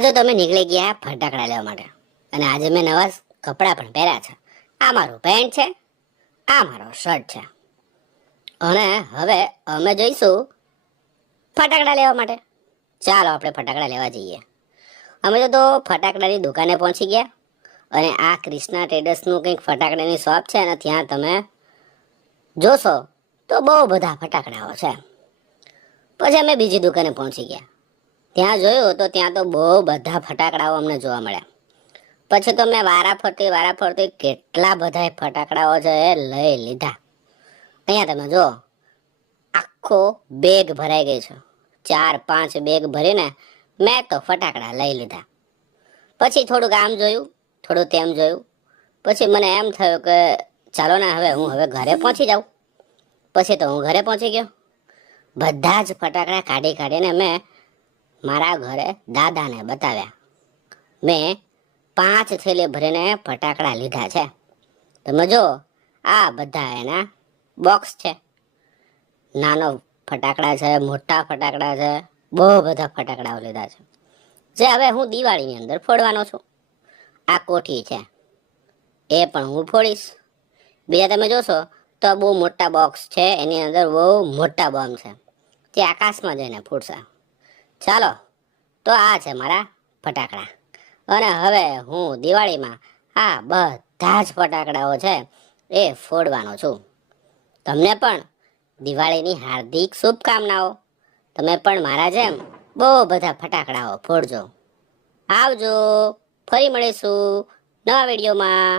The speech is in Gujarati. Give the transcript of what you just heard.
આજે તમે નીકળી ગયા ફટાકડા લેવા માટે અને આજે મેં નવા કપડાં પણ પહેર્યા છે. આ મારું પેન્ટ છે, આ મારો શર્ટ છે અને હવે અમે જઈશું ફટાકડા લેવા માટે. ચાલો આપણે ફટાકડા લેવા જઈએ. અમે તો ફટાકડાની દુકાને પહોંચી ગયા અને આ ક્રિષ્ના ટ્રેડર્સનું કંઈક ફટાકડાની શોપ છે અને ત્યાં તમે જોશો તો બહુ બધા ફટાકડાઓ છે. પછી અમે બીજી દુકાને પહોંચી ગયા. ત્યાં જોયું તો ત્યાં તો બહુ બધા ફટાકડાઓ અમને જોવા મળ્યા. પછી તો મેં વારાફરતી કેટલા બધા ફટાકડાઓ છે એ લઈ લીધા. અહીંયા તમે જો આખો બેગ ભરાઈ ગઈ છે. 4-5 બેગ ભરીને મેં તો ફટાકડા લઈ લીધા. પછી થોડુંક આમ જોયું, થોડું તેમ જોયું. પછી મને એમ થયું કે ચાલો ને હું હવે ઘરે પહોંચી જાઉં. પછી તો હું ઘરે પહોંચી ગયો. બધા જ ફટાકડા કાઢીને મેં મારા ઘરે દાદાને બતાવ્યા. મેં 5 થેલી ભરીને ફટાકડા લીધા છે. તમે જો આ બધા એના બોક્સ છે. નાનો ફટાકડા છે, મોટા ફટાકડા છે, બહુ બધા ફટાકડાઓ લીધા છે જે હવે હું દિવાળીની અંદર ફોડવાનો છું. આ કોઠી છે એ પણ હું ફોડીશ. બીજા તમે જોશો તો બહુ મોટા બોક્સ છે, એની અંદર બહુ મોટા બોમ્બ છે જે આકાશમાં જઈને ફૂટશે. ચાલો તો આ છે મારા ફટાકડા અને હવે હું દિવાળીમાં આ બધા જ ફટાકડાઓ છે એ ફોડવાનો છું. તમને પણ દિવાળીની હાર્દિક શુભકામનાઓ. તમે પણ મારા જેમ બહુ બધા ફટાકડાઓ ફોડજો. આવજો, ફરી મળીશું નવા વિડીયોમાં.